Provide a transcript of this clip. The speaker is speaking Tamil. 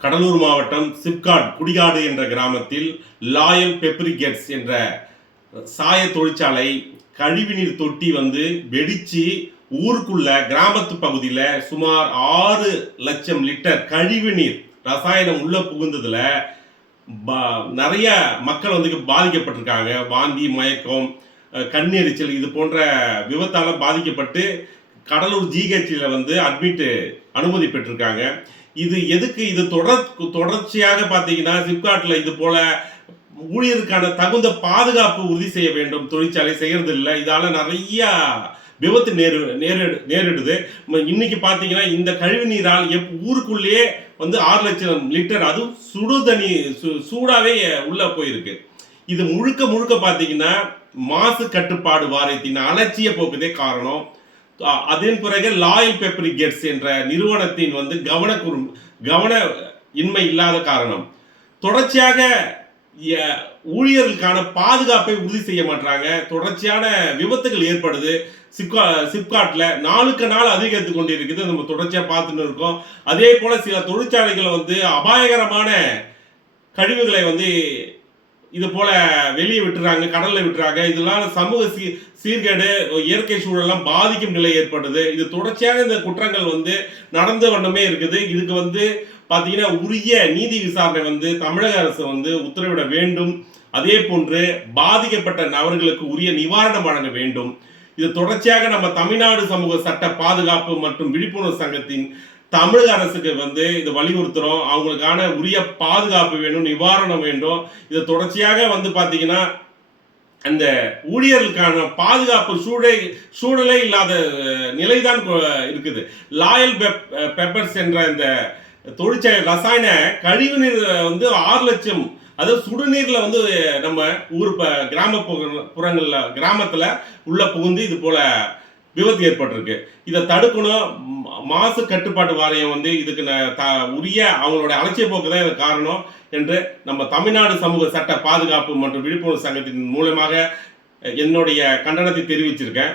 கடலூர் மாவட்டம் சிப்காட் குடிகாடு என்ற கிராமத்தில் லாயல் பெப்ரிகேட்ஸ் என்ற சாய தொழிற்சாலை கழிவுநீர் தொட்டி வெடிச்சு ஊருக்குள்ள கிராமத்து பகுதியில் சுமார் 6 லட்சம் லிட்டர் கழிவுநீர் ரசாயனம் உள்ள புகுந்ததுல நிறைய மக்கள் பாதிக்கப்பட்டிருக்காங்க. வாந்தி, மயக்கம், கண்ணெரிச்சல் இது போன்ற விபத்தால பாதிக்கப்பட்டு கடலூர் ஜிஹெச்சில் அட்மிட் அனுமதி பெற்றிருக்காங்க. இது எதுக்கு? இது தொடர்ச்சியாக பார்த்தீங்கன்னா சிப்காட்டில் இது போல ஊழியருக்கான தகுந்த பாதுகாப்பு உறுதி செய்ய வேண்டும். தொழிற்சாலை செய்யறது இல்லை. இதால நிறைய விபத்து நேரிடுது. இன்னைக்கு பார்த்தீங்கன்னா இந்த கழிவு நீரால் ஊருக்குள்ளேயே 6 லட்சம் லிட்டர், அதுவும் சுடுதண்ணி சூடாவே உள்ள போயிருக்கு. இது முழுக்க முழுக்க பார்த்தீங்கன்னா மாசு கட்டுப்பாடு வாரியத்தின் அலட்சிய போக்குதே காரணம். அதன் பிறகு லாயல் பெப்ரிகேட்ஸ் என்ற நிறுவனத்தின் கவன இன்மை இல்லாத காரணம். தொடர்ச்சியாக ஊழியர்களுக்கான பாதுகாப்பை உறுதி செய்ய மாட்டாங்க. தொடர்ச்சியான விபத்துகள் ஏற்படுது. சிப்காட்ல நாளுக்கு நாள் அதிகரித்து கொண்டு இருக்குது. நம்ம தொடர்ச்சியா பார்த்துட்டு இருக்கோம். அதே போல சில தொழிற்சாலைகள் அபாயகரமான கழிவுகளை இது போல வெளியே விட்டுறாங்க, கடல்ல விட்டுறாங்க. இதனால சமூக சீர்கேடு, இயற்கை சூழலாம் பாதிக்கும் நிலை ஏற்படுது. இது தொடர்ச்சியாக இந்த குற்றங்கள் நடந்த வண்ணமே இருக்குது. இதுக்கு பாத்தீங்கன்னா உரிய நீதி விசாரணை தமிழக அரசு உத்தரவிட வேண்டும். அதே போன்று பாதிக்கப்பட்ட நபர்களுக்கு உரிய நிவாரணம் வழங்க வேண்டும். இது தொடர்ச்சியாக நம்ம தமிழ்நாடு சமூக சட்ட பாதுகாப்பு மற்றும் விழிப்புணர்வு சங்கத்தின் தமிழக அரசுக்கு இது வலியுறுத்துறோம். அவங்களுக்கான உரிய பாதுகாப்பு வேணும், நிவாரணம் வேண்டும். இது தொடர்ச்சியாக பாத்தீங்கன்னா அந்த ஊழியர்களுக்கான பாதுகாப்பு சூழலே இல்லாத நிலைதான் இருக்குது. லாயல் பெப்பர்ஸ் என்ற இந்த தொழிற்சாலை ரசாயன கழிவு நீர் 6 லட்சம், அதாவது சுடுநீர்ல நம்ம ஊர் கிராமப்புறங்கள்ல கிராமத்துல உள்ள புகுந்து இது போல விபத்து ஏற்பட்டிருக்கு. இதை தடுக்கணும். மாசு கட்டுப்பாட்டு வாரியம் இதுக்கு உரிய அவங்களோட அலட்சிய போக்கு தான் இது காரணம் என்று நம்ம தமிழ்நாடு சமூக சட்ட பாதுகாப்பு மற்றும் விழிப்புணர்வு சங்கத்தின் மூலமாக என்னுடைய கண்டனத்தை தெரிவிச்சிருக்கேன்.